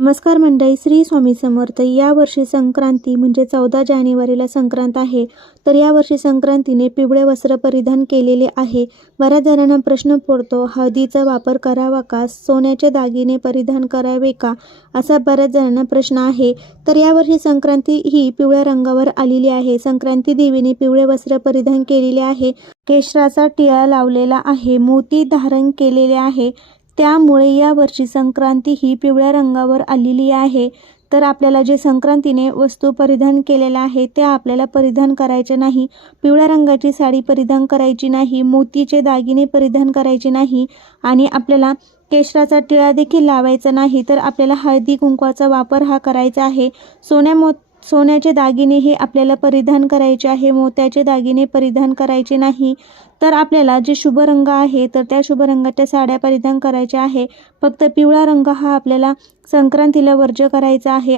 नमस्कार मंडळी श्री स्वामी समर्थ. यावर्षी संक्रांती म्हणजे चौदा जानेवारीला संक्रांत आहे. तर यावर्षी संक्रांतीने पिवळे वस्त्र परिधान केलेले आहे. बऱ्याच जणांना प्रश्न पडतो हळदीचा वापर करावा का? सोन्याचे दागिने परिधान करावे का? असा बऱ्याच जणांना प्रश्न आहे. तर यावर्षी संक्रांती ही पिवळ्या रंगावर आलेली आहे. संक्रांती देवीने पिवळे वस्त्र परिधान केलेले आहे. केशराचा टिळा लावलेला आहे. मोती धारण केलेले आहे. त्यामुळे यावर्षी संक्रांती ही पिवळ्या रंगावर आलेली आहे. तर आपल्याला जे संक्रांतीने वस्तू परिधान केलेल्या आहे त्या आपल्याला परिधान करायच्या नाही. पिवळ्या रंगाची साडी परिधान करायची नाही मोतीचे दागिने परिधान करायचे नाही आणि आपल्याला केशराचा टिळा देखील लावायचा नाही. तर आपल्याला हळदी कुंकवाचा वापर हा करायचा आहे. सोन्या मो सोन्याचे दागिने हे आपल्याला परिधान करायचे आहे मोत्याचे दागिने परिधान करायचे नाही तर आपल्याला जे शुभ रंग आहे तर त्या शुभ रंगाच्या साड्या परिधान करायच्या आहे. फक्त पिवळा रंग हा आपल्याला संक्रांतीला वर्ज्य करायचा आहे.